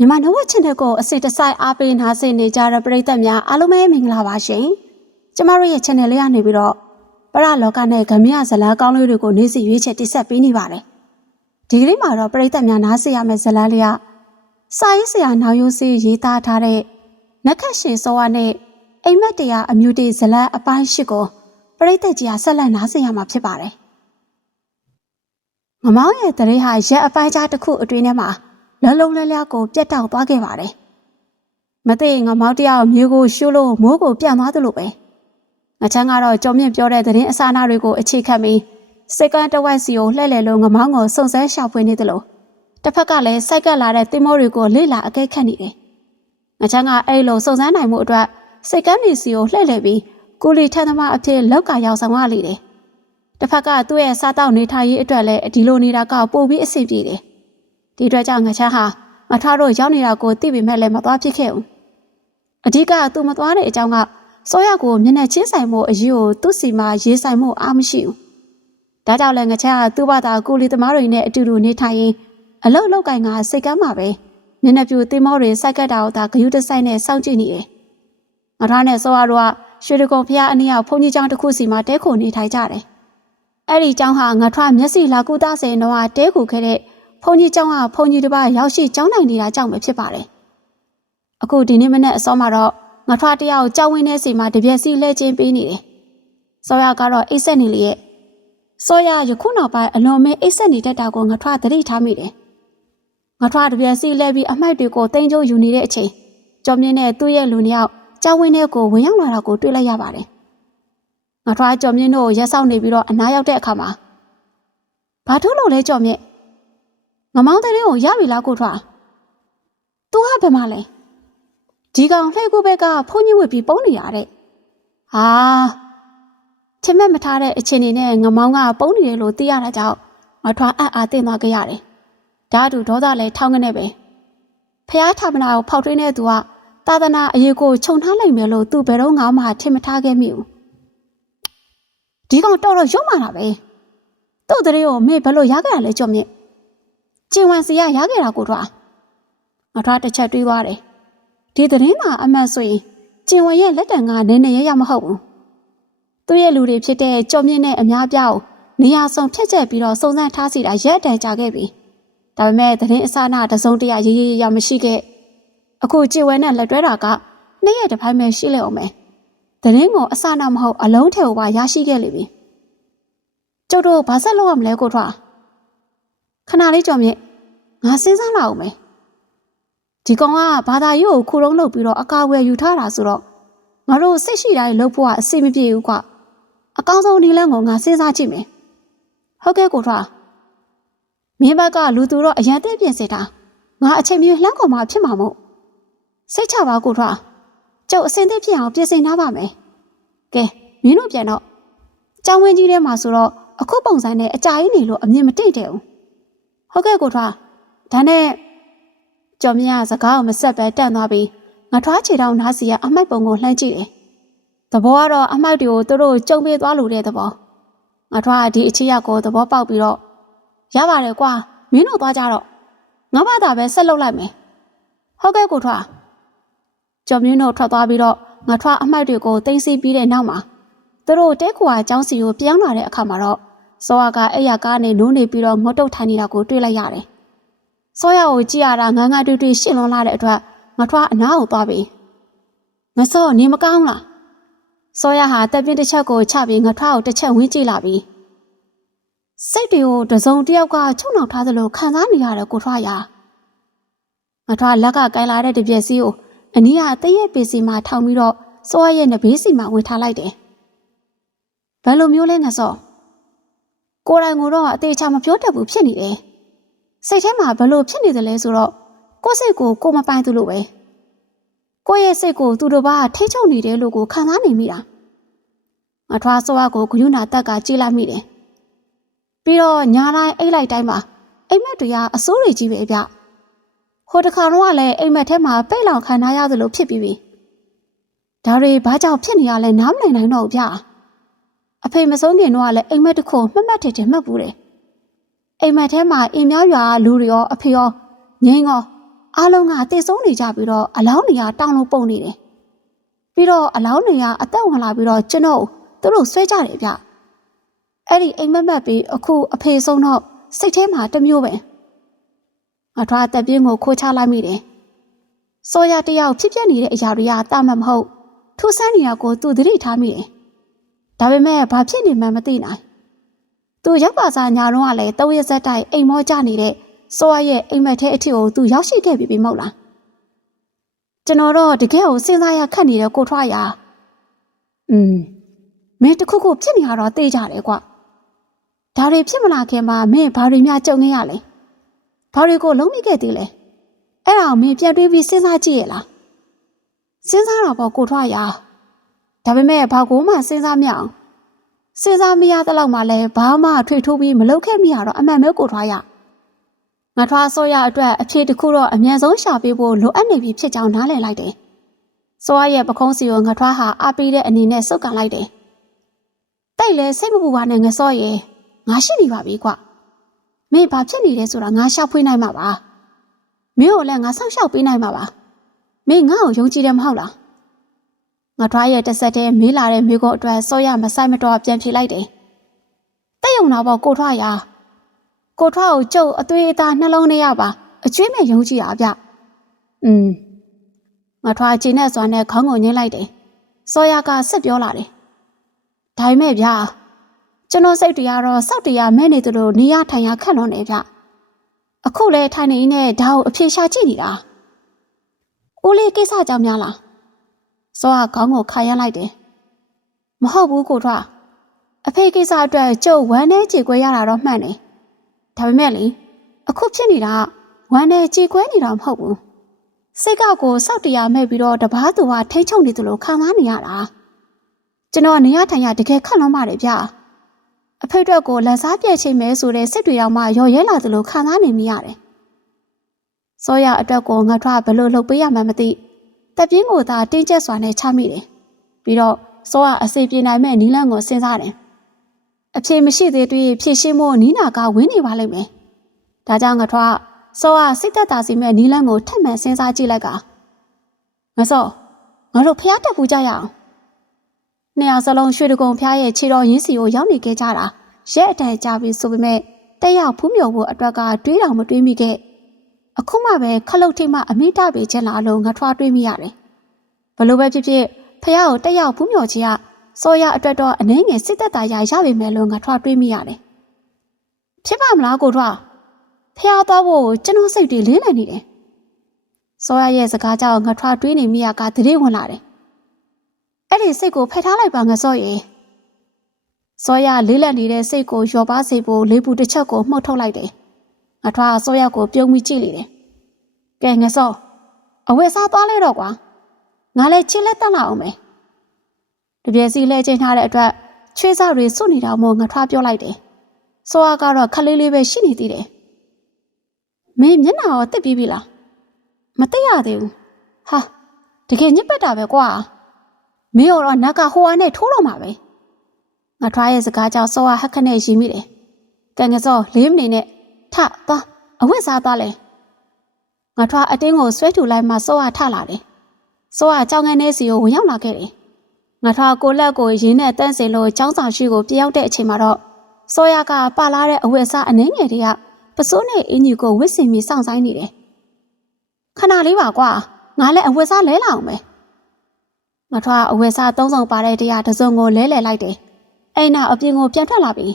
မြန်မာနှုတ်ချင်တဲ့ကိုအစစ်တစိုက်အားပေးနာဆင်နေကြတဲ့ပရိသတ်များအားလုံးပဲမင်္ဂလာပါရှင်။ကျမတို့ရဲ့ channel လေးကနေပြီးတော့ပရလောကနဲ့ဂမရဇလန်းကောင်းလေးတွေကိုနေ့စဉ်ရွေးချယ်တိဆက်ပေးနေပါတယ်။ဒီကလေးမှာတော့ပရိသတ်များနားဆင်ရမယ့်ဇလန်းလေးကစာရေးဆရာနောင်ရိုးစေးရေးသားထားတဲ့နက်ခတ်ရှင်စောဝါနဲ့အိမ်မက်တရားအမျိုးတည်ဇလန်းအပိုင်း၈ကိုပရိသတ်ကြီးကဆက်လက်နားဆင်ရမှာဖြစ်ပါတယ်။မမောင်ရဲ့တရေဟာရက်အပိုင်းကြားတစ်ခုအတွင်းထဲမှာ လုံးလုံးလဲလျောက်ကိုပြတ်တောက်သွားခဲ့ပါတယ်။မသိငမောင်တယောက်မြေကိုရှိုးလို့မိုးကိုပြန်သွားသလိုပဲ။ငချမ်းကတော့ကြုံမြင့်ပြောတဲ့သတင်းအစအနတွေကိုအခြေခံပြီးစိတ်ကန်းတဝက်စီကိုလှည့်လည်လို့ငမောင်ကိုစုံစမ်းရှာဖွေနေသလိုတစ်ဖက်ကလည်းစိုက်ကပ်လာတဲ့သင်္ဘောတွေကိုလေ့လာအကဲခတ်နေတယ်။ငချမ်းကအဲ့လိုစုံစမ်းနိုင်မှုအတွက်စိတ်ကန်းနေစီကိုလှည့်လည်ပြီးကိုလီထန်းသမားအဖြစ်လောက်ကရောက်ဆောင်ရလေတယ်။တစ်ဖက်ကသူ့ရဲ့စားတောက်နေထိုင်ရေးအတွက်လည်းဒီလိုနေတာကပိုပြီးအဆင်ပြေတယ်။ ဒီအတွက်ကြောင့်ငချမ်းဟာမထားတို့ရောက်နေတာကိုသိပေမဲ့လည်းမသွားဖြစ်ခဲ့ဘူးအဓိကသူမသွားတဲ့အကြောင်းကစောရကိုမျက်နှာချင်းဆိုင်မှုအရေးကိုသူ့စီမှာရေးဆိုင်မှုအားမရှိဘူးဒါကြောင့်လည်းငချမ်းကသူ့ဘာသာကိုလီသမားတွေနဲ့အတူတူနေထိုင်ရင်အလုတ်လောက်ကင်ကစိတ်ကမ်းမှာပဲမျက်နှာပြူသင်မောတွေစိုက်ကတ်တာကိုသာဂယုတဆိုင်နဲ့စောင့်ကြည့်နေတယ်ငထားနဲ့စောရတို့ကရွှေတကုံဖះအနည်းအောင်ဘုန်းကြီးကျောင်းတစ်ခုစီမှာတဲခိုနေထိုင်ကြတယ်အဲ့ဒီကျောင်းဟာငထွားမျက်စိလာကူသားစေတော့တဲခိုခဲ့တဲ့ ဘုန်းကြီးကျောင်းကဘုန်းကြီးတစ်ပါးရောက်ရှိကျောင်းနိုင်နေတာကြောင့်ပဲဖြစ်ပါတယ်။အခုဒီနေ့မနေ့အစောမှာတော့ငါထွားတယောက်ကြောင်းဝင်းတဲ့စီမှာတပြက်စီလဲချင်းပေးနေတယ်။စောရကတော့အိတ်ဆက်နေလေရဲ့။စောရယခုနောက်ပိုင်းအလွန်မင်းအိတ်ဆက်နေတတ်တာကိုငါထွားသတိထားမိတယ်။ငါထွားတပြက်စီလဲပြီးအမိုက်တွေကိုတင်ကြိုးယူနေတဲ့အချိန်ကျော်မြင့်နဲ့သူ့ရဲ့လူနှစ်ယောက်ကျောင်းဝင်းထဲကိုဝင်ရောက်လာတာကိုတွေ့လိုက်ရပါတယ်။ငါထွားကျော်မြင့်တို့ရက်ဆောက်နေပြီးတော့အနားရောက်တဲ့အခါမှာဘာထုလို့လဲကျော်မြင့် ငမောင်းတဲ့ရင်ကိုရပြီလားကိုထွား။ तू ဟာဘယ်မှာလဲ။ဒီကောင်လှဲ့ကိုဘက်ကဖုန်ကြီးဝစ်ပြီးပုံနေရတဲ့။ဟာချင်မဲ့မထားတဲ့အချိန်နေနဲ့ငမောင်းကပုံနေတယ်လို့သိရတာကြောင့်မထွားအံ့အားသင့်သွားကြရတယ်။ဓာတ်တူဒေါသလည်းထောင်းကနေပဲ။ဖះထာမနာကိုဖောက်ထွင်းတဲ့သူကသာသနာအရေးကိုခြုံထားလိုက်မယ်လို့သူဘယ်တော့မှထင်မထားခဲ့မိဘူး။ဒီကောင်တော်တော်ရုံမာတာပဲ။တို့တရေကိုမေဘယ်လိုရခဲ့ရလဲကြော့မြင့်။ ကျင်ဝန်စီရရခဲ့တာကိုထွားမထွားတစ်ချက်တွေးသွားတယ်ဒီသတင်းမှာအမှန်ဆိုရင်ကျင်ဝန်ရဲ့လက်တံကနည်းနည်းရရမဟုတ်ဘူးသူ့ရဲ့လူတွေဖြစ်တဲ့ကြော်မြင့်နဲ့အများပြားကိုနေရာဆောင်ဖြတ်ချက်ပြီးတော့စုံစမ်းထားစီတာရက်တန်ကြခဲ့ပြီဒါပေမဲ့သတင်းအစနာတစုံတရာရေးရေးရမရှိခဲ့အခုကျင်ဝန်နဲ့လက်တွဲတာကနှစ်ရက်တစ်ပိုင်းပဲရှိလေအောင်မယ်သတင်းကိုအစနာမဟုတ်အလုံးထဲကိုပါရရှိခဲ့လိမ့်မယ်ကျုပ်တို့ဘာဆက်လုပ်ရမလဲကိုထွား ခဏလေးကြော်မြင့်ငါစဉ်းစားလာအောင်မယ်ဒီကောင်ကဘာသာရေးကိုခုတုံးလုပ်ပြီးတော့အကာအကွယ်ယူထားတာဆိုတော့ငါတို့စိတ်ရှိတိုင်းလုပ်ဖို့ကအဆင်မပြေဘူးကွာအကောင်းဆုံးဒီလန်းကိုငါစဉ်းစားကြည့်မယ်ဟုတ်ကဲ့ကိုထွားမင်းဘက်ကလူသူတော့အရန်သိပြင်စေတာငါအချိန်မြေလှမ်းကုန်မှဖြစ်မှာမို့စိတ်ချပါကိုထွားကျုပ်အစင်သိဖြစ်အောင်ပြင်ဆင်ထားပါမယ်ကဲမင်းတို့ပြန်တော့ကျောင်းဝင်းကြီးထဲမှာဆိုတော့အခုပုံစံနဲ့အကြာကြီးနေလို့အမြင်မတိတ်တယ်ဘူး ဟုတ်ကဲ့ကိုထွားဒါနဲ့ကျော်မြတ်စကားကိုမဆက်ပဲတန့်သွားပြီးငါထွားချေတောင်းနားစီကအမိုက်ပုံကိုလှမ်းကြည့်တယ်သဘောကတော့အမိုက်တွေကိုသူတို့ကြုံပေးသွားလို့တဲ့သဘောငါထွားကဒီအချစ်ရက်ကိုသဘောပေါက်ပြီးတော့ရပါတယ်ကွာမင်းတို့သွားကြတော့ငါဘာသာပဲဆက်လုပ်လိုက်မယ်ဟုတ်ကဲ့ကိုထွားကျော်မြင့်တို့ထွက်သွားပြီးတော့ငါထွားအမိုက်တွေကိုတင်စီပြီးတဲ့နောက်မှာသူတို့တဲခွာအကြောင်းစီကိုပြောင်းလာတဲ့အခါမှာတော့ စောရကအဲ့ရကားနဲ့နိုးနေပြီးတော့ငုတ်တုတ်ထိုင်နေတာကိုတွေ့လိုက်ရတယ်။စောရကိုကြည့်ရတာငန်းငန်းတွေ့တွေ့ရှင်းလွန်လာတဲ့အတွက်ငထွားအနားကိုသွားပြီ။ငစောနေမကောင်းလား။စောရဟာတက်ပြင်းတစ်ချက်ကိုချပြီးငထွားကိုတစ်ချက်ဝင်းကြည့်လာပြီ။စိတ်တွေကိုတစုံတစ်ယောက်ကချုံနှောက်ထားသလိုခံစားနေရတဲ့ကိုထွားရာငထွားလက်ကကိုင်လာတဲ့တပြက်စီးကိုအနီးကတရက်ပေစီမှာထောင်ပြီးတော့စောရရဲ့နဘေးစီမှာဝင်ထားလိုက်တယ်။ဘယ်လိုမျိုးလဲငစော ကိုယ်တိုင်ကိုတော့အသေးချာမပြောတတ်ဘူးဖြစ်နေတယ်စိတ်ထဲမှာဘလို့ဖြစ်နေတယ်လဲဆိုတော့ကိုယ့်စိတ်ကိုကိုမပိုင်သူလို့ပဲကိုယ့်ရဲ့စိတ်ကိုသူတို့ဘာထိချုံနေတယ်လို့ကိုခံစားနေမိတာအထွားစောကကိုဂယုဏတက်ကကြည့်လိုက်မိတယ်ပြီးတော့ညာတိုင်းအိတ်လိုက်တိုင်းမှာအိမ်မက်တွေကအစိုးတွေကြီးပဲဗျဟိုတခါတော့ကလည်းအိမ်မက်ထဲမှာပိတ်လောင်ခံထားရသလိုဖြစ်ပြီးပြီဒါတွေဘာကြောင့်ဖြစ်နေရလဲနားမလည်နိုင်တော့ဘူးဗျအ ဖေမဆုံးခင်တော့လည်းအိမ်မက်တစ်ခုမှတ်မှတ်ထင်ထင်မှတ်ဘူးတယ်အိမ်မက်ထဲမှာအင်များရွာလူတွေရောအဖေရောငင်းရောအားလုံးကတည်ဆုံးနေကြပြီးတော့အလောင်းတွေကတောင်းလို့ပုံနေတယ်ပြီးတော့အလောင်းတွေကအသက်ဝင်လာပြီးတော့ကျွန်တော်သူတို့ဆွဲကြတယ်ဗျအဲ့ဒီအိမ်မက်မက်ပြီးအခုအဖေဆုံးတော့စိတ်ထဲမှာတစ်မျိုးပဲငါထွားတက်ပြင်းကိုခိုးချလိုက်မိတယ်စောရတယောက်ဖြစ်ပြနေတဲ့အရာတွေကတာမမဟုတ်ထူးဆန်းနေတာကိုသူသတိထားမိတယ် ဒါပေမဲ့ဘာဖြစ်နေမှန်းမသိနိုင်သူရောက်ပါစားညာတော့ကလည်းတဝရက်ဆက်တိုက်အိမ်မောကြနေတဲ့စောရရဲ့အိမ်မက်ထဲအထစ်ကိုသူရောက်ရှိခဲ့ပြီပြီမဟုတ်လားကျွန်တော်တော့တကယ်ကိုစဉ်းစားရခက်နေတဲ့ကိုထွားရอืมမင်းတခုခုဖြစ်နေရတော့သိကြတယ်ကွဒါတွေဖြစ်မလာခင်မှာမင်းဘာတွေများကြုံနေရလဲဘာတွေကိုလုံးမိခဲ့သေးလဲအဲ့ဒါကိုမင်းပြန်တွေးပြီးစဉ်းစားကြည့်ရလားစဉ်းစားတော့ပေါ့ကိုထွားရ ဒါပေမဲ့ဘာကိုမှစဉ်းစားမရအောင်စဉ်းစားမရတဲ့လောက်မှလည်းဘာမှထွေထိုးပြီးမလုပ်ခဲ့မိရတော့အမှန်ပဲကိုထွားရငါထွားဆိုရအတွက်အဖြေတစ်ခုတော့အမြန်ဆုံးရှာပေးဖို့လိုအပ်နေပြီဖြစ်ကြောင်းနားလည်လိုက်တယ်ဆိုရရဲ့ပခုံးစီကိုငါထွားဟာအားပေးတဲ့အနေနဲ့စုပ်ကန်လိုက်တယ်တိတ်လဲစိတ်မပူပါနဲ့ငါစောရဲ့ငါရှိနေပါပြီကွမင်းဘာဖြစ်နေလဲဆိုတာငါရှာဖွေနိုင်မှာပါမင်းကိုလည်းငါဆောက်ရှောက်ပေးနိုင်မှာပါမင်းငါ့ကိုယုံကြည်တယ်မဟုတ်လား ငါထွားရဲ့တစ်ဆက်တည်းမေးလာတဲ့မိကိုအတွက်စောရမဆိုင်မတော်ပြန်ဖြေလိုက်တယ်တိတ်ယုံတာပေါ့ကိုထွားရာကိုထွားကိုကျုပ်အသွေးအသားနှလုံးထဲရပါအကျွေးမဲ့ယုံကြည်တာဗျอืมငါထွားချိန်နဲ့စွာနဲ့ခေါင်းကိုညှိလိုက်တယ်စောရကဆက်ပြောလာတယ်ဒါပေမဲ့ဗျာကျွန်တော်စိတ်တွေကတော့စောက်တရားမဲ့နေသလိုနေရထိုင်ရခက်လွန်နေဗျအခုလဲထိုင်နေနေဒါကိုအဖြေရှာကြည့်နေတာဦးလေးကိစ္စကြောင့်များလား စောကခေါင်းကိုခါရမ်းလိုက်တယ်မဟုတ်ဘူးကိုထွားအဖေကိစ္စအတွက်ကျုပ်ဝမ်းနဲ့ကြေကွဲရတာတော့မှန်တယ်ဒါပေမဲ့လေအခုဖြစ်နေတာဝမ်းနဲ့ကြေကွဲနေတာမဟုတ်ဘူးစိတ်ကောက်ကိုစောက်တရားမဲ့ပြီးတော့တပားသူကထိတ်ချုံနေသလိုခံစားနေရတာကျွန်တော်နေရထိုင်ရတကယ်ခက်လွန်ပါတယ်ဗျာအဖေအတွက်ကိုလက်စားပြည့်ချိန်မဲဆိုတဲ့စိတ်တွေတောင်မှရော်ရဲလာသလိုခံစားနေမိရတယ်။စောရအတွက်ကိုငါထွားဘလို့လှုပ်ပေးရမှန်းမသိ တက်ပြင်းကိုသာတင်းကျပ်စွာနဲ့ချမိတယ်။ပြီးတော့စောရအစီပြေနိုင်မဲ့နီလန်းကိုစဉ်းစားတယ်။အဖြေမရှိသေးတွေ့ဖြေရှင်းဖို့နီးနာကဝင်းနေပါလိမ့်မယ်။ဒါကြောင့်ငါထွားစောရစိတ်သက်သာစီမဲ့နီလန်းကိုထပ်မံစဉ်းစားကြည့်လိုက်ကငါစောငါတို့ဖျားတက်ပူကြရအောင်။နှစ်ယောက်စလုံးရွှေတကုံဖျားရဲ့ခြေတော်ရင်းစီကိုရောက်နေခဲ့ကြတာရဲအတိုင်ကြပြီဆိုပေမဲ့တက်ရောက်ဖူးမြော်ဖို့အတွက်ကတွေးတော်မတွေးမိခဲ့ အခုမှပဲခလုတ်ထိတ်မှအမိတပေချက်လာလို့ငါထွားတွေးမိရတယ်ဘလို့ပဲဖြစ်ဖြစ်ဖះကိုတက်ရောက်ဖူးမြော်ခြင်းကစောရအတွက်တော့အနှဲငယ်စစ်သက်သာရရပေမဲ့လို့ငါထွားတွေးမိရတယ်ဖြစ်ပါမလားကိုထွားဖះသွားဖို့ကျွန်တော်စိတ်တွေလေးလည်နေတယ်စောရရဲ့စကားကြောင့်ငါထွားတွေးနေမိရကတရေဝင်လာတယ်အဲ့ဒီစိတ်ကိုဖယ်ထားလိုက်ပါငါစောရေစောရလေးလက်နေတဲ့စိတ်ကိုလျော်ပါစေဖို့လေးပူတစ်ချက်ကိုမှုတ်ထုတ်လိုက်တယ် ငါထွားစောရကိုပြုံးပြီးကြည့်နေတယ်ကဲငါစောအဝတ်စားသွားလဲတော့ကွာငါလည်းချင်းလက်တက်လာအောင်မယ်တပြည့်စီလဲချင်းထားတဲ့အတွက်ချွေးစားတွေစွတ်နေတာမို့ငါထွားပြောလိုက်တယ်စောရကတော့ခလေးလေးပဲရှိနေသေးတယ်မင်းမျက်နှာရောတက်ပြီးပြီလားမတက်ရသေးဘူးဟာတကယ်ညစ်ပတ်တာပဲကွာမင်းတော့နက်ကဟိုအားနဲ့ထိုးတော့မှာပဲငါထွားရဲ့စကားကြောင့်စောဝါဟက်ခနဲ့ရီမိတယ်ကံကစောလေးမိနစ်နဲ့ ထသွားအဝတ်စားသွားလဲငါထွားအတင်းကိုဆွဲထူလိုက်မှစောဝါထလာတယ်စောဝါကြောင်ငန်းထဲစီကိုဝင်ရောက်လာခဲ့တယ်ငါထွားကိုလက်ကိုရင်းနဲ့တန်းစင်လို့ចောင်းဆောင်ရှိကိုပြောင်းတဲ့အချိန်မှာတော့စောရကပါလာတဲ့အဝတ်စားအနှင်းငယ်တွေကပစိုးနဲ့အင်းကြီးကိုဝစ်စင်ပြီးစောင့်ဆိုင်နေတယ်ခဏလေးပါကွာငါလည်းအဝတ်စားလဲလာအောင်ပဲငါထွားအဝယ်စားသုံးဆောင်ပါတဲ့တရားတစုံကိုလဲလှယ်လိုက်တယ်။အဲ့နောက်အပြင်ကိုပြန်ထွက်လာပြီ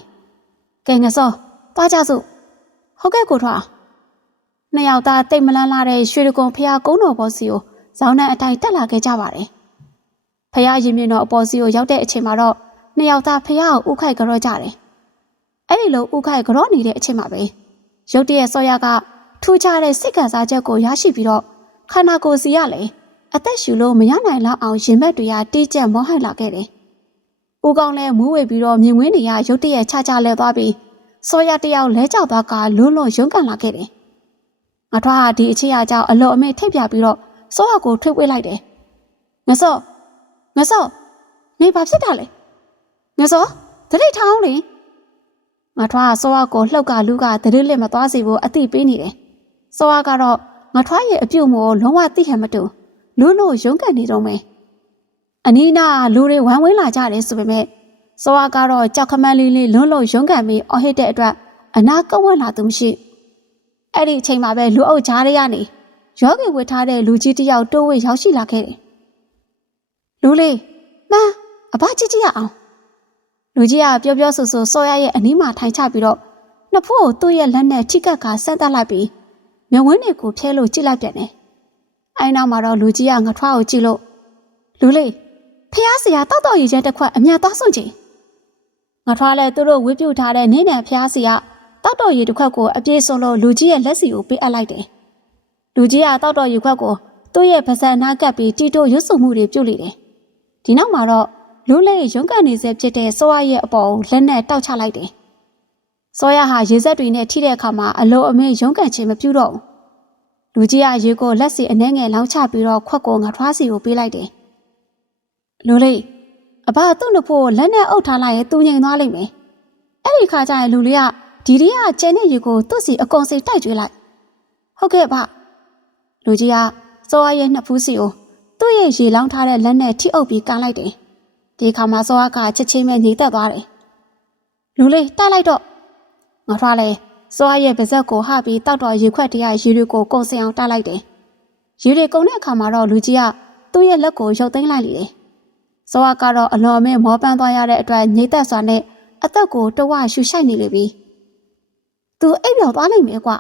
။ကဲငစောသွားကြစို့။ ဟုတ်ကဲ့ကိုထွား။နှစ်ယောက်သားတိတ်မလန်းလာတဲ့ရွှေတကုံဖះကုန်းတော်ပေါ်စီကိုဇောင်းနှံအတိုင်းတက်လာခဲ့ကြပါတယ်။ဖះရင်မြင့်တော်အပေါ်စီကိုရောက်တဲ့အချိန်မှာတော့နှစ်ယောက်သားဖះကိုဥခိုက်ကြော့ကြတယ်။အဲ့ဒီလိုဥခိုက်ကြော့နေတဲ့အချိန်မှာပဲရုတ်တရက်စောရကထူးခြားတဲ့စိတ်ကစားချက်ကိုရရှိပြီးတော့ခန္ဓာကိုယ်စီရလည်းအသက်ရှူလို့မရနိုင်လောက်အောင်ရင်ဘတ်တွေကတီးကျက်မောဟိုက်လာခဲ့တယ်။ဦးကောင်းလဲမူးဝေပြီးတော့မြင်ကွင်းတွေကရုတ်တရက်ချချလဲသွားပြီး စောရတယောက်လဲကြောက်သွားကလွန်းလွန်းရုန်းကန်လာခဲ့တယ်။ငါထွားဟာဒီအချစ်ရကြောင့်အလော်အမေထိတ်ပြပြီးတော့စောရကိုထွေးဝေးလိုက်တယ်။ငါစောငါစောနေဘာဖြစ်တာလဲ။ငါစောတတိထောင်းလေငါထွားဟာစောရကိုလှုပ်ကလူကတတိလက်မသွားစီဖို့အတိပေးနေတယ်။စောရကတော့ငါထွားရဲ့အပြုတ်မို့လုံးဝသိဟန်မတူလူလို့ရုန်းကန်နေတော့မယ်အနီးနားလူတွေဝမ်းဝင်းလာကြတယ်ဆိုပေမဲ့ စောဝါကတော့ကြောက်ခမန်းလေးလေးလွန်းလို့ရုန်းကန်ပြီးအော်ဟစ်တဲ့အတွက်အနာကဝက်လာသူမရှိအဲ့ဒီအချိန်မှာပဲလူအုပ်ကြားရကနေရောဂီဝစ်ထားတဲ့လူကြီးတစ်ယောက်တိုးဝေးရောက်ရှိလာခဲ့တယ်လူလေးမှန်းအဘချစ်ချစ်ရအောင်လူကြီးကပျော်ပျော်ဆူဆူစောရရဲ့အနီးမှာထိုင်ချပြီးတော့နှစ်ဖူးကိုသူ့ရဲ့လက်နဲ့ထိကပ်ကဆန့်တက်လိုက်ပြီးမျက်ဝန်းတွေကိုဖျဲလို့ကြည့်လိုက်ပြန်တယ်။အဲနောက်မှာတော့လူကြီးကငထွားကိုကြည့်လို့လူလေးဖះဆရာတောက်တော့ရည်ချင်းတစ်ခွက်အမြတ်သားစွန့်ချင် ငထွားလည်းသူတို့ဝေးပြုတ်ထားတဲ့နင်းနံဖះဆရာတောက်တော့ရည်တစ်ခွက်ကိုအပြည့်စုံလို့လူကြီးရဲ့လက်စီကိုပေးအပ်လိုက်တယ်။လူကြီးကတောက်တော့ရည်ခွက်ကိုသူ့ရဲ့ပါဇက်နာကပ်ပြီးတီတိုရွတ်စုံမှုတွေပြုတ်လိတယ်။ဒီနောက်မှာတော့လူလေးရုန်းကန်နေစေဖြစ်တဲ့စောရရဲ့အပေါ်လက်နဲ့တောက်ချလိုက်တယ်။စောရဟာရေစက်တွေနဲ့ထိတဲ့အခါမှာအလိုအမင်းရုန်းကန်ခြင်းမပြုတော့ဘူး။လူကြီးကရေကိုလက်စီအနှဲငယ်လောင်းချပြီးတော့ခွက်ကိုငါထွားစီကိုပေးလိုက်တယ်။လူလေး အဘသူ့နှဖို့လက်နဲ့အုပ်ထားလိုက်ရင်သူငြိမ်သွားလိမ့်မယ်။အဲ့ဒီခါကျရင်လူလေးကဒီဒီကကျန်တဲ့ရေကိုသူ့စီအကုန်စီတိုက်ကျွေးလိုက်။ဟုတ်ကဲ့ဗျ။လူကြီးကစောရရဲ့နှစ်ဖူးစီကိုသူ့ရဲ့ရေလောင်းထားတဲ့လက်နဲ့ထိအုပ်ပြီးကန်လိုက်တယ်။ဒီခါမှာစောရကချက်ချင်းပဲညီတက်သွားတယ်။လူလေးတိုက်လိုက်တော့ငါထွားလဲစောရရဲ့ပါဇက်ကိုဟပြီးတောက်တော်ရေခွက်တရရေတွေကိုကုန်စင်အောင်တိုက်လိုက်တယ်။ရေတွေကုန်တဲ့အခါမှာတော့လူကြီးကသူ့ရဲ့လက်ကိုရုပ်သိမ်းလိုက်လေ တယ်။စောရကတော့အလွန်အမင်းမောပန်းသွားရတဲ့အတွက်ညီတက်စွာနဲ့အသက်ကိုတဝရှူရှိုက်နေလေပြီ။သူအိပ်ပျော်သွားနိုင်မယ်ကွ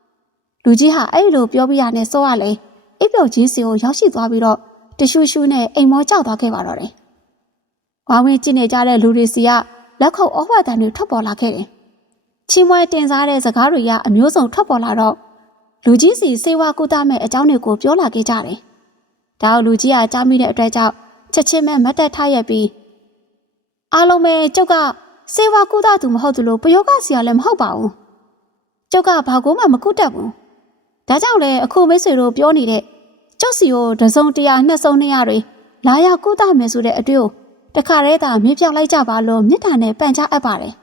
။လူကြီးဟာအဲ့လိုပြောပြရနဲ့စောရလဲအိပ်ပျော်ကြီးစီကိုရောက်ရှိသွားပြီးတော့တရှူရှူနဲ့အိမ်မောကြောက်သွားခဲ့ပါတော့တယ်။ဝါဝင်ကြည့်နေကြတဲ့လူတွေစီကလက်ခုပ်အောဝတန်တွေထွက်ပေါ်လာခဲ့တယ်။ချီးမွဲတင်စားတဲ့စကားတွေကအမျိုးစုံထွက်ပေါ်လာတော့လူကြီးစီစေဝါကုသမဲ့အကြောင်းတွေကိုပြောလာခဲ့ကြတယ်။ဒါအောင်လူကြီးကကြားမိတဲ့အတွက်ကြောင့် ချက်ချင်းပဲမတ်တက်ထားရပြီးအားလုံးပဲကျုပ်ကစေဝါကုသသူမဟုတ်သူလို့ပယောဂဆရာလည်းမဟုတ်ပါဘူး။ကျုပ်ကဘာကိုမှမကုတတ်ဘူး။ဒါကြောင့်လေအခုမိတ်ဆွေတို့ပြောနေတဲ့ကျုပ်စီကိုတစုံတရာနှစ်စုံနှစ်ရတွေလာရောက်ကုသမယ်ဆိုတဲ့အတွေ့ကိုတခါတည်းသာမြင့်ပြောက်လိုက်ကြပါလို့မြစ်တာနဲ့ပန်ချအပ်ပါတယ်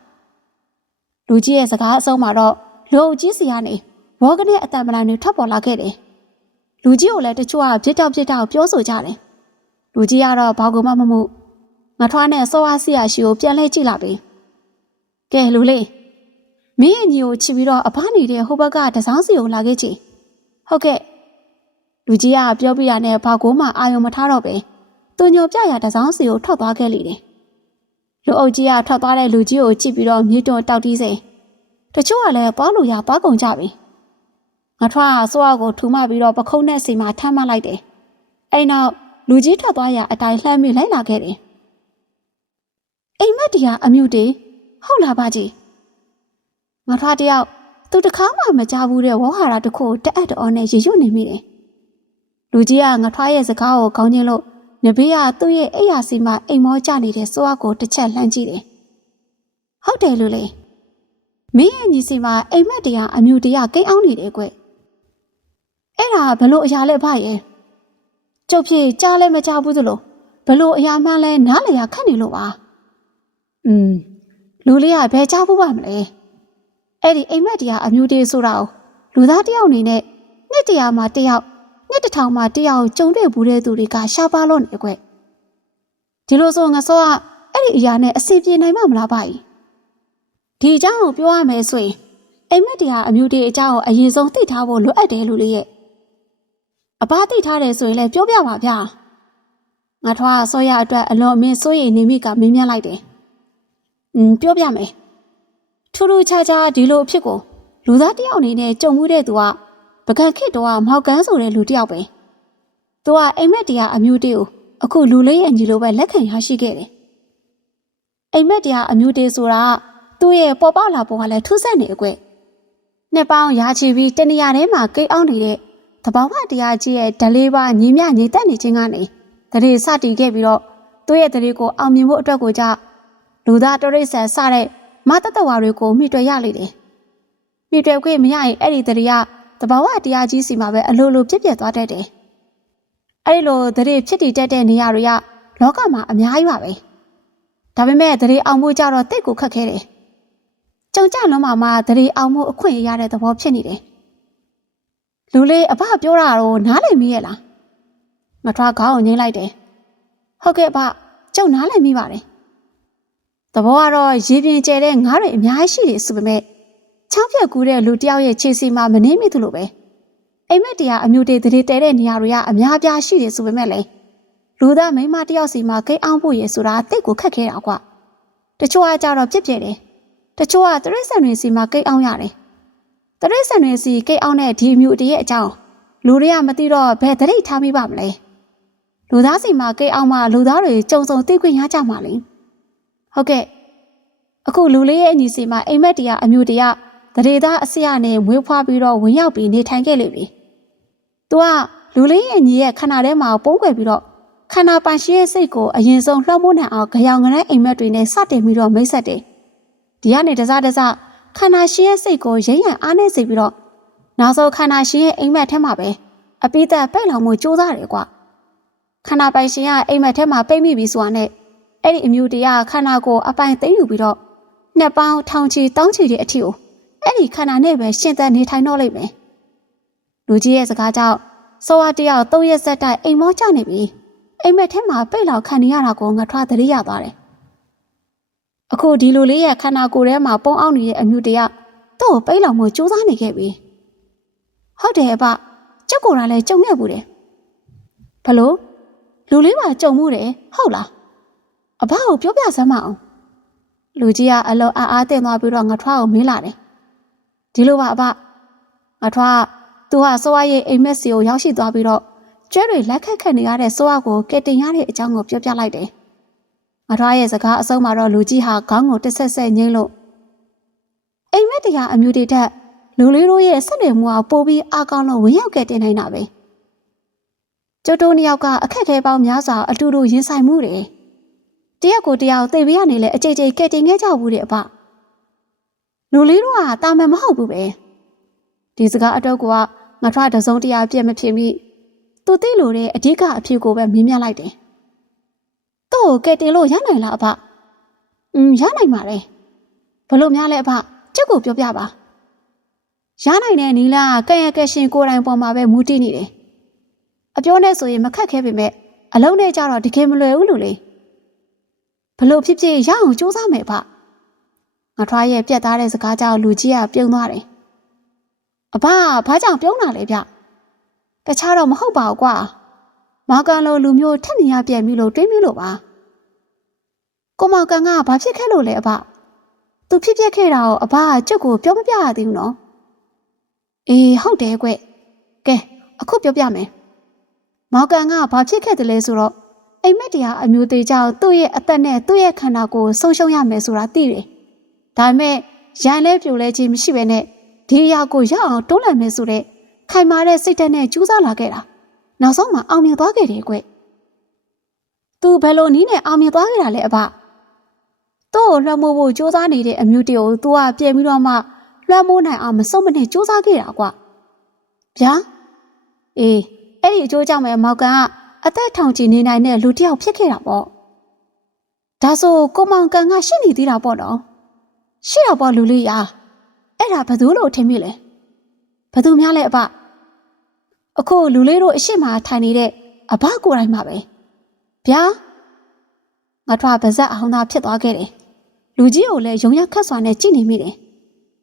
။လူကြီးရဲ့စကားအဆုံးမှာတော့လူအုပ်ကြီးစီကနေဘောကနေအတံပလန်တွေထွက်ပေါ်လာခဲ့တယ်။လူကြီးကိုလည်းတချို့ကပြစ်တောက်ပြစ်တောက်ပြောဆိုကြတယ်။ လူကြီးကတော့ဘာကူမှမမှုငါထွားနဲ့စောဝါစီယာရှိကိုပြန်လှည့်ကြည့်လာပြီ။ကဲလူလေးမင်းရဲ့ညီကိုချစ်ပြီးတော့အဖားနေတဲ့ဟိုဘက်ကတစောင်းစီကိုလာခဲ့ချင်။ဟုတ်ကဲ့လူကြီးကပြောပြရတဲ့ဘာကိုမှအာရုံမထားတော့ပဲသူညိုပြရတစောင်းစီကိုထွက်သွားခဲ့လေတယ်လူအုပ်ကြီးကထွက်သွားတဲ့လူကြီးကိုကြည့်ပြီးတော့မြေတွန်းတောက်တီးစိတချို့ကလည်းပွားလို့ရပွားကုန်ကြပြီငါထွားဟာစိုးအကိုထူမပြီးတော့ပခုံးနဲ့စီမှာထမ်းမလိုက်တယ်အဲ့နောက် လူကြီးထွက်သွားရအတိုင်းလှမ်းမိလိုက်လာခဲ့တယ်အိမ်မက်တရားအမြူတေဟုတ်လားပါကြီးငါထွားတယောက်သူတခါမှမကြားဘူးတဲ့ဝေါဟာရတစ်ခုတအက်တော်နဲ့ရေရွတ်နေမိတယ်လူကြီးကငါထွားရဲ့စကားကိုခေါင်းချင်းလို့နဘေးကသူ့ရဲ့အိယာစီမှာအိမ်မောကျနေတဲ့စိုးအကိုတစ်ချက်လှမ်းကြည့်တယ်။ဟုတ်တယ်လို့လေမင်းရဲ့ညီစီမှာအိမ်မက်တရားအမြူတရားကိန်းအောင်နေတယ်ကွ။အဲ့ဒါဘလို့အရာလဲဖရဲ့။ ကျုပ်ဖြစ်ကြားလဲမကြားဘူးသလိုဘလို့အရာမှန်းလဲနားလည်ရခက်နေလို့ပါ။อืมလူလေးကဘယ်ကြားဘူးပါမလဲ။အဲ့ဒီအိမ်မက်တရားအမြူတေးဆိုတာကိုလူသားတယောက်အနေနဲ့နှစ်တရားမှာတယောက်နှစ်တစ်ထောင်မှတယောက်ကြုံတွေ့ဘူးတဲ့သူတွေကရှားပါလို့နေကွဒီလိုဆိုငါစောကအဲ့ဒီအရာနဲ့အစီပြေနိုင်မှာမလားပါကြီးဒီအကြောင်းကိုပြောရမယ်ဆိုရင်အိမ်မက်တရားအမျိုးတေအကြောင်းကိုအရင်ဆုံးသိထားဖို့လိုအပ်တယ်လူလေးရဲ့ အဘသိထားတယ်ဆိုရင်လည်းပြောပြပါဗျာငါထွားဆောရအတွက်အလွန်အမင်းစိုးရိမ်နေမိကမင်းမြတ်လိုက်တယ်อืมပြောပြမယ်ထူးထူးခြားခြားဒီလိုအဖြစ်ကိုလူသားတယောက်အနေနဲ့ကြုံမှုတဲ့သူကပကံခစ်တော့မောက်ကန်းဆိုတဲ့လူတစ်ယောက်ပဲ။သူကအိမ်မက်တရားအမျိုးတေးကိုအခုလူလေးရဲ့ညီလိုပဲလက်ခံရရှိခဲ့တယ်။အိမ်မက်တရားအမျိုးတေးဆိုတာကသူ့ရဲ့ပေါ်ပေါက်လာပုံကလည်းထူးဆန်းနေအကွက်။နှစ်ပေါင်းရာချီပြီးတနေရာထဲမှာကိတ်အောင်နေတဲ့ သဘာဝတရားကြီးရဲ့ဓလေးပါညီမြညီတက်နေခြင်းကနေတရေစတည်ခဲ့ပြီးတော့သူ့ရဲ့တရေကိုအောင်မြင်ဖို့အတွက်ကိုကြလူသားတရိษံစတဲ့မတတဝါတွေကိုမြှတွေ့ရလေတယ်။မြှတွေ့ခွင့်မရရင်အဲ့ဒီတရေကတဘာဝတရားကြီးစီမှာပဲအလိုလိုပြက်ပြက်သွားတတ်တယ်။အဲဒီလိုသတိဖြစ်တည်တတ်တဲ့နေရာတွေကလောကမှာအများကြီးပါပဲ။ဒါပေမဲ့သတိအောင်မှုကြတော့တိတ်ကိုခက်ခဲတယ်။ကြုံကြလုံးမှာမှသတိအောင်မှုအခွင့်ရတဲ့သဘောဖြစ်နေတယ်။ လူလေးအဖပြောတာတော့နားလည်မိရဲ့လားငါထွားခေါင်းကိုငိမ့်လိုက်တယ်ဟုတ်ကဲ့အဖကျုပ်နားလည်မိပါတယ်သဘောကတော့ရေပြင်ကျဲတဲ့ငါးတွေအများကြီးရှိတယ်ဆိုပေမဲ့ချောင်းပြက်ကူးတဲ့လူတစ်ယောက်ရဲ့ခြေစီမှာမနှင်းမိသလိုပဲအိမ်မက်တရားအမျိုးတွေတရေတဲတဲ့နေရာတွေကအများအပြားရှိတယ်ဆိုပေမဲ့လေလူသားမိန်းမတစ်ယောက်စီမှာကိတ်အောင်ဖို့ရဆိုတာတိတ်ကိုခက်ခဲတာကွာတချို့ကကြတော့ပြစ်ပြဲတယ်တချို့ကတရိတ်ဆန်တွေစီမှာကိတ်အောင်ရတယ် တရိတ်ဆန်တွေစီကိတ်အောင်တဲ့ဒီအမျိုးတရဲ့အကြောင်းလူတွေကမသိတော့ဘယ်တရိတ်ထားမိပါမလဲလူသားစီမှာကိတ်အောင်မှလူသားတွေကြုံစုံသိခွင့်ရကြမှာလေဟုတ်ကဲ့အခုလူလေးရဲ့အညီစီမှာအိမ်မက်တရားအမျိုးတရားတရေသားအစရနဲ့မွေးဖွားပြီးတော့ဝင်ရောက်ပြီးနေထိုင်ခဲ့လိမ့်ပြီ။ तू ကလူလေးရဲ့ညီရဲ့ခန္ဓာထဲမှာပုံးကွယ်ပြီးတော့ခန္ဓာပိုင်ရှိရဲ့စိတ်ကိုအရင်ဆုံးလှောက်မိုးနိုင်အောင်ကြောင်ငရဲအိမ်မက်တွေနဲ့စတင်ပြီးတော့မိတ်ဆက်တယ်။ဒီကနေတစားတစား ခန္ဓာရှိရဲ့စိတ်ကိုရိမ့်ရန်အားနေစေပြီးတော့နောက်ဆုံးခန္ဓာရှိရဲ့အိမ်မက်ထဲမှာပဲအပိသက်ပိတ်လောင်မှုစူးစမ်းတယ်ကွာ။ခန္ဓာပိုင်ရှင်ကအိမ်မက်ထဲမှာပိတ်မိပြီဆိုတာနဲ့အဲ့ဒီအမျိုးတရားခန္ဓာကိုအပိုင်သိမ်းယူပြီးတော့နှစ်ပေါင်းထောင်ချီတောင်းချီတဲ့အထီကိုအဲ့ဒီခန္ဓာနဲ့ပဲရှင်သန်နေထိုင်တော့လိမ့်မယ်လူကြီးရဲ့စကားကြောင့်စောဝါတယောက်သုံးရက်ဆက်တိုက်အိမ်မောကျနေပြီအိမ်မက်ထဲမှာပိတ်လောက်ခံနေရတာကိုငါထွားသတိရသွားတယ် အခုဒီလိုလေးရဲ့ခန္ဓာကိုယ်ထဲမှာပုံအောင်နေတဲ့အမျိုးတယောက်သူ့ကိုပိတ်လောက်မှုစူးစမ်းနေခဲ့ပြီဟုတ်တယ်အဖကြက်ကိုယ်ကလည်းကြုံခဲ့ဘူးတယ်ဘလို့လူလေးမှာကြုံမှုတယ်ဟုတ်လားအဖကိုပြောပြစမ်းမအောင်လူကြီးကအလောအားအားတင်သွားပြီးတော့ငါထွားကိုမေးလာတယ်ဒီလိုပါအဖငါထွားသူဟာစိုးရရဲ့အိမ်မက်စီကိုရောက်ရှိသွားပြီးတော့ကျွဲတွေလက်ခတ်ခတ်နေရတဲ့စိုးရကိုကဲတင်ရတဲ့အကြောင်းကိုပြောပြလိုက်တယ် ငါထွားရဲ့စကားအဆုံးမှာတော့လူကြီးဟာခေါင်းကိုတစ်ဆက်ဆက်ငိမ့်လို့အိမ်မက်တရားအမျိုးတွေထက်လူလေးတို့ရဲ့ဆက်နေမှုအောင်ပို့ပြီးအားကောင်းလို့ဝင်ရောက်ကဲတင်နိုင်တာပဲကျိုးတိုးနှစ်ယောက်ကအခက်အခဲပေါင်းများစွာအတူတူရင်ဆိုင်မှုတွေတရက်ကိုတယောက်သိပေးရနေလဲအကြိတ်ကြိတ်ကဲတင်ခဲ့ကြဘူးတဲ့အဖလူလေးတို့ကတာမန်မဟုတ်ဘူးပဲဒီစကားအတော့ကငါထွားတစုံတရာပြည့်မဖြစ်မိသူသိလို့တဲ့အဓိကအဖြစ်ကိုပဲမင်းမြတ်လိုက်တယ် တော့ကဲတင်လို့ရနိုင်လားအဖอืมရနိုင်ပါတယ်ဘလို့များလဲအဖချက်ကိုပြောပြပါရနိုင်တဲ့နီလာကဲ့ရကဲ့ရှင်ကိုယ်တိုင်ပေါ်မှာပဲမူတည်နေတယ်အပြောနဲ့ဆိုရင်မခက်ခဲပေမဲ့အလုံးနဲ့ကြတော့တကယ်မလွယ်ဘူးလို့လေဘလို့ဖြစ်ဖြစ်ရအောင်စူးစမ်းမယ်ဖငါထွားရဲ့ပြက်သားတဲ့စကားကြောင့်လူကြီးကပြုံးသွားတယ်။အဘဘာကြောင့်ပြုံးတာလဲဗျ။တခြားတော့မဟုတ်ပါဘူးကွာ။ မောင်ကန်လိုလူမျိုးထက်နေရပြက်ပြီလို့တွေးမိလို့ပါ။ကိုမောင်ကန်ကဘာဖြစ်ခဲ့လို့လဲအဘ။ तू ဖြစ်ဖြစ်ခဲ့တာကိုအဘကကြွက်ကိုပြောမပြရသေးဘူးနော်။အေးဟုတ်တယ်ကွ။ကဲအခုပြောပြမယ်။မောင်ကန်ကဘာဖြစ်ခဲ့တယ်လဲဆိုတော့အိမ်မက်တရားအမျိုးသေးကြောင့်သူ့ရဲ့အသက်နဲ့သူ့ရဲ့ခန္ဓာကိုယ်ဆုံးရှုံးရမယ်ဆိုတာသိတယ်။ဒါပေမဲ့ရန်လဲပြိုလဲခြင်းမရှိဘဲနဲ့ဒီအရာကိုရအောင်တွန်းလှန်မယ်ဆိုတဲ့ခိုင်မာတဲ့စိတ်ဓာတ်နဲ့ကြိုးစားလာခဲ့တာ နောက်ဆုံးမှအောင်မြင်သွားခဲ့တယ်ကွ။ तू ဘယ်လိုနည်းနဲ့အောင်မြင်သွားခဲ့တာလဲအဖ။သူ့ကိုလွှမ်းမိုးဖို့ကြိုးစားနေတဲ့အမျိုးတယောက် तू ကပြင်ပြီးတော့မှလွှမ်းမိုးနိုင်အောင်မစုံမနဲ့ကြိုးစားခဲ့တာကွ။ဗျာ။အေးအဲ့ဒီအကျိုးကြောင့်ပဲမောက်ကန်ကအသက်ထောင်ချီနေနိုင်တဲ့လူတစ်ယောက်ဖြစ်ခဲ့တာပေါ့။ဒါဆိုကိုမောင်ကန်ကရှင်းနေသေးတာပေါ့နော်။ရှိတော့ပေါ့လူလေးရာအဲ့ဒါဘသူလို့ထင်မိလဲဘသူများလဲအဘ အခုလူလေးတို့အရှိမထိုင်နေတဲ့အဘကိုယ်တိုင်မှာပဲဗျာငါထွားပါဇက်အောင်သာဖြစ်သွားခဲ့တယ်လူကြီးကိုလည်းယုံရခတ်စွာနဲ့ကြည့်နေမိတယ်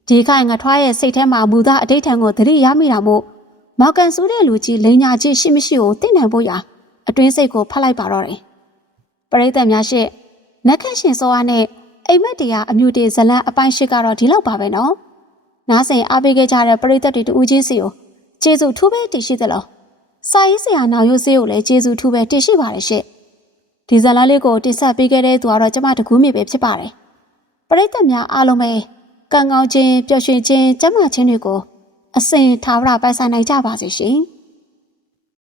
ဒီခိုင်ငါထွားရဲ့စိတ်ထဲမှာမူသားအတိတ်ထံကိုသတိရမိတာမို့မော်ကန်ဆူတဲ့လူကြီးလိန်ညာချင်းရှိမရှိကိုသိနိုင်ဖို့ရာအတွင်းစိတ်ကိုဖတ်လိုက်ပါတော့တယ်ပရိသတ်များရှေ့နက်ခန့်ရှင်စောအားနဲ့အိမ်မက်တရားအမျိုးတေဇလန်အပိုင်းရှိကတော့ဒီလောက်ပါပဲနော်။နားဆင်အားပေးခဲ့ကြတဲ့ပရိသတ်တွေတူးချင်းစီကို ကျေးဇူးထူးပဲတင်ရှိသလား။စာရေးဆရာနောင်ရိုးစေးကိုလည်းကျေးဇူးထူးပဲတင်ရှိပါတယ်ရှင့်။ဒီဇလန်လေးကိုတင်ဆက်ပေးခဲ့တဲ့သူကတော့ကျမတကူးမြေပဲဖြစ်ပါတယ်။ပရိသတ်များအားလုံးပဲကံကောင်းခြင်းပျော်ရွှင်ခြင်းကျမ်းမာခြင်းတွေကိုအစဉ်သာဝရပိုင်ဆိုင်နိုင်ကြပါစေရှင်။